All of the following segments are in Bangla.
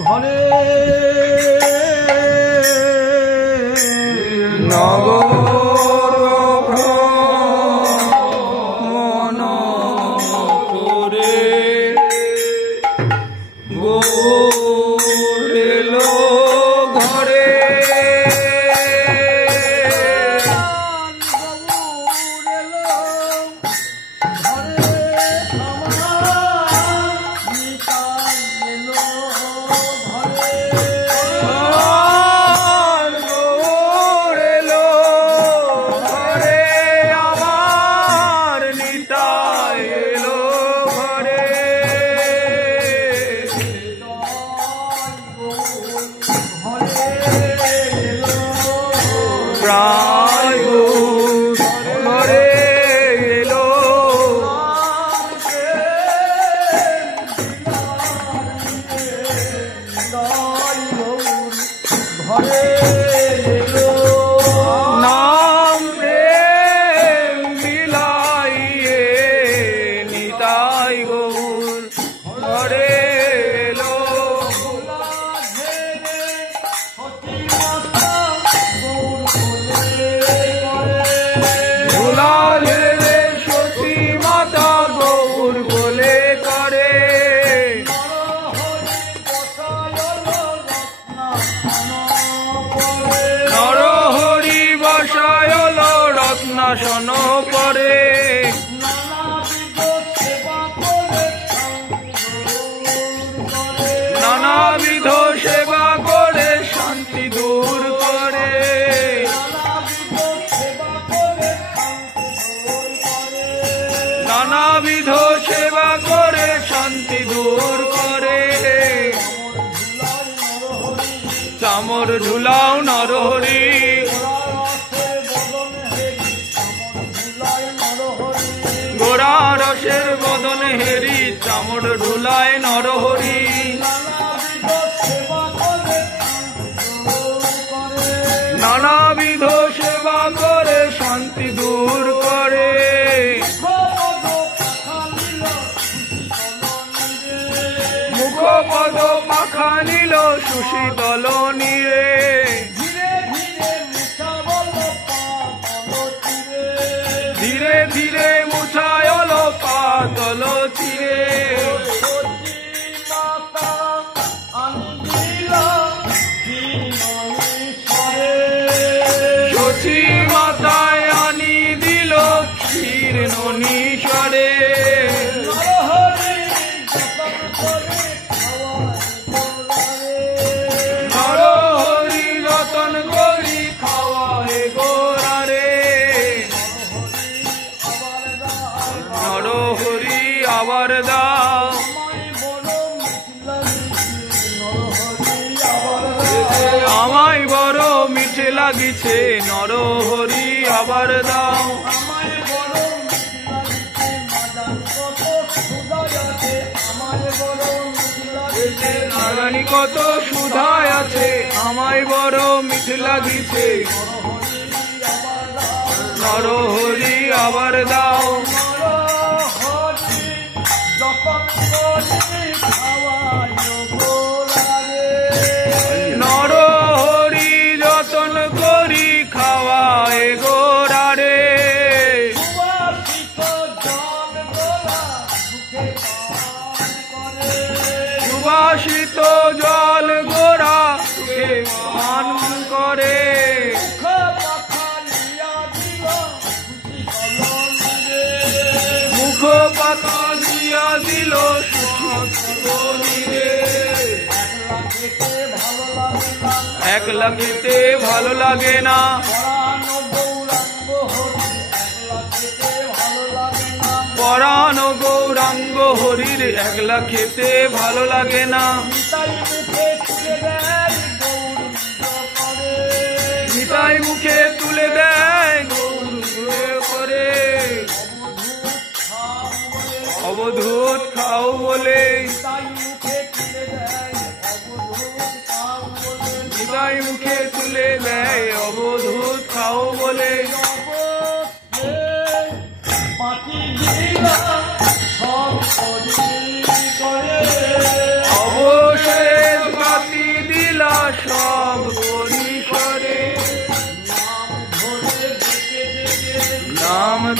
ঘরে নগর মন করে গোরেলো ঘরে রত্নাসন পরে নানাবিধ সেবা করে শান্তি দূর করে নানাবিধ সেবা করে শান্তি দূর করে চামর ঝুলাও নরহরি গোরা রসের বদন হেরি চামড় ঢুলায় নরহরি নানাবিধ সেবা করে শান্তি দূর করে মুখপদ পাখা নিল সুশীতল নীরে ধীরে ধীরে মুছায়ল পাতল চিরে শচী মাতায় আনি দিল ক্ষীর ননীশ্বরে নরহরি রতন করি খাওয়ায় গোরারে নরহরি আবার দাও আমায় বড় মিঠে লাগিছে নরহরি আবার দাও নারায়ণী কত সুধায় আছে আমায় বড় মিঠে লাগিছে নরহরি আবার দাও নরহরি যতন করি খাওয়ায় গোরারে সুবাসিত জল গোরা পান করে মুখ পাতা দিয়া দিল একলা খেতে ভালো লাগে না পরাণ গৌরাঙ্গ হরির একলা খেতে ভালো লাগে না নিতাই মুখে তুলে দেয় গৌর করে অবধূত খাও বলে নিতাই মুখে তুলে দেয় অবধূত খাও বলে পাখি সব করে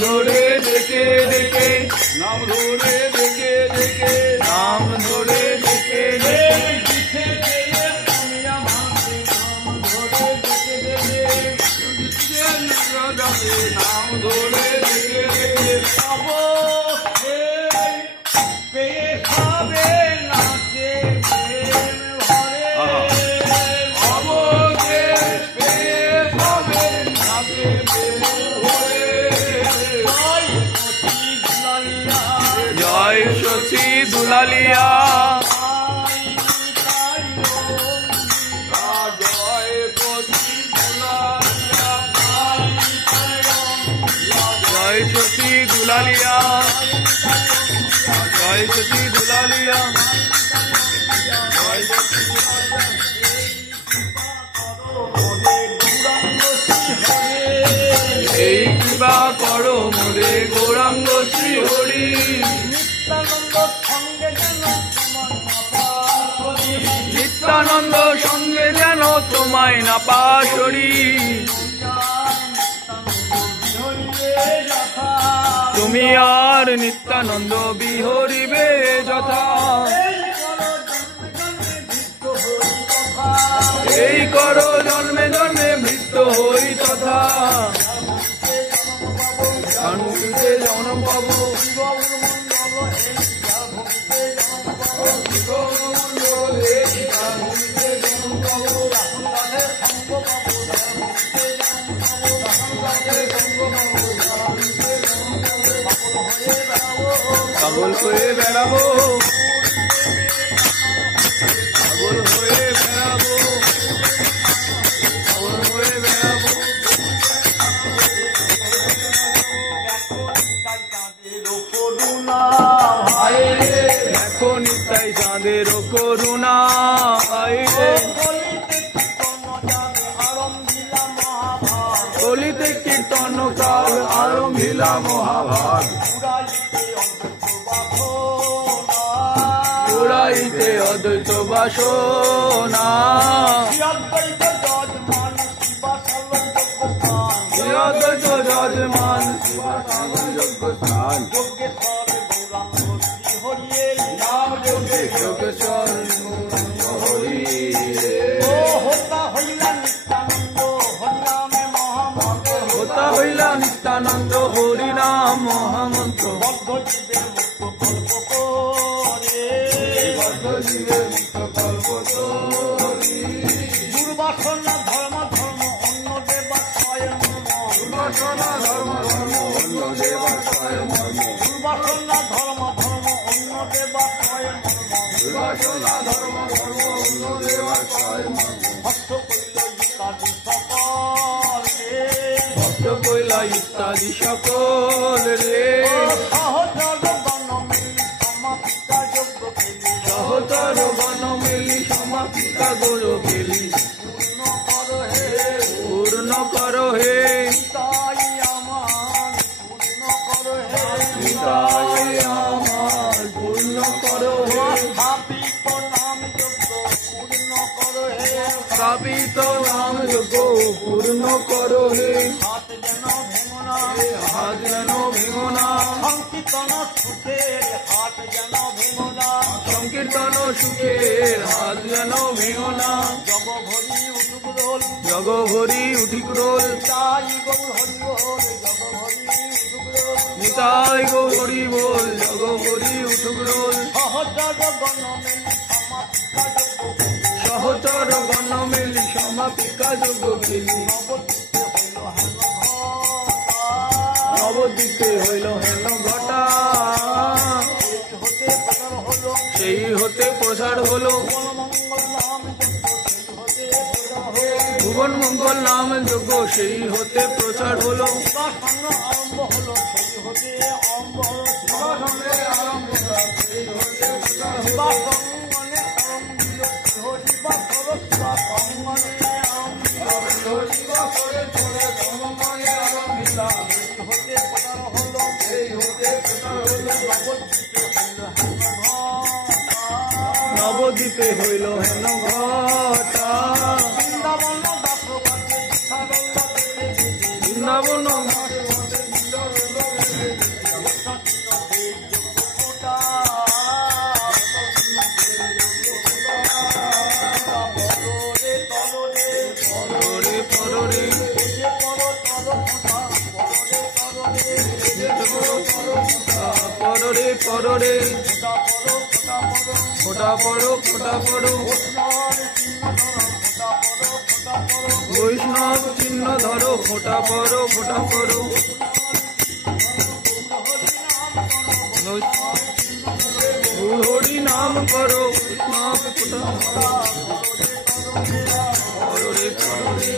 ধরে ডেকে ডেকে নাম ধরে ডেকে ডেকে নাম ধরে ডেকে ডেকে নাম ধরে ডেকে ডেকে পাবো পেয়ে খাবে নাচে জয় সচি দুলালিয়া জয় সচি দুলালিয়া জয় সচি দুলালিয়া জয় সচি দুলালিয়া এই কৃপা করো মোরে গৌরাঙ্গ শ্রী হরি নিত্যানন্দ সঙ্গে যেন তোমায় না পাশরি তুমি আর নিত্যানন্দ বিহরিবে যথা এই করো জন্মে জন্মে মৃত্যু হই তথা শান্তিতে জন্ম পাবো পাগল হয়ে বেড়াবো পাগল হয়ে বেড়াবো পাগল হয়ে বেড়াবো দেখো নিতাই চাঁদের করুণা কলিতে কীর্তন কাল আরম্ভিলা মহাভাগ পুরাইতে অদ্বৈত বাসনা অদ্বৈত যজমান যোগ্য স্থান যোগেশ্বর হরি হোতা হইলা নিত্যানন্দ হরি নাম মহামন্ত্র দুর্বাসনা ধর্ম ধর্ম অন্য দেবাশয় দুর্বাসনা ধর্ম ধর্ম অন্য দেবাশয় দুর্বাসনা ধর্ম ধর্ম অন্য দেবাশয় দুর্বাসনা ধর্ম ধর্ম অন্য দেবাশয় ভক্ত কইলা ইত্যাদি সকল রে সহচর গণ মিলি সমাপিতা যোগ্য খেলি সহচর গণ মিলি সমাপিতা গৌর খেলি পূর্ণ করো হে তাই আমার পূর্ণ করো হে তাই আমার পূর্ণ করো হে স্থাপিত নাম যোগ্য পূর্ণ করো হে স্থাপিত নাম যোগ্য পূর্ণ করো হে হাত যেন ভেঙো না হাত যেন ভেঙো না সংকীর্তন সুখের হাত যেন ভেঙো না সংকীর্তন সুখের হাত যেন ভেঙো না জগভরি উঠুক রোল জগভরি উঠিক রোল তাই গৌর হরি বল জগভরি উঠুক রোল নিতাই গৌরী বল জগভরি উঠুক রোল সহচর গণ মেলি সমাপিতা যোগ্য সহচর গণ মিলি সমাপিকা যোগ্য খেলি নবদ্বীপে হইল নবদ্বীপে হইল হেন ঘটা হেন ঘটা হতে প্রচার হলো সেই হতে প্রসার হলো ভুবন মঙ্গল নাম যোগ্য সেই হতে ভুবন মঙ্গল নাম যোগ্য সেই হতে প্রচার হলো প্রচার হলো শিবাসন্ন আরম্ভ হলো সেই হতে আরম্ভ হলো শিবাসনে আরম্ভ হলো, সেই হতে প্রচার হলো। শিবাসঙ্গনে আরম্ভিল শিবাসর শিবাসঙ্গনে আরম্ভিল শিবাসরে চলে ধর্মময়ে আরম্ভিলা, হতে প্রচার হলো সেই হতে প্রচার হলো। নবদ্বীপে হইল হেন নবদ্বীপে হইল হেন ঘটা বৃন্দাবন দাসবাদে বৃন্দাবন করো রে ফোঁটা পড়ো ফোঁটা পড়ো বৈষ্ণব চিহ্ন ধরো ফোঁটা পড়ো ফোঁটা পড়ো হরি নাম করো বৈষ্ণব ফোঁটা করো রে করো রে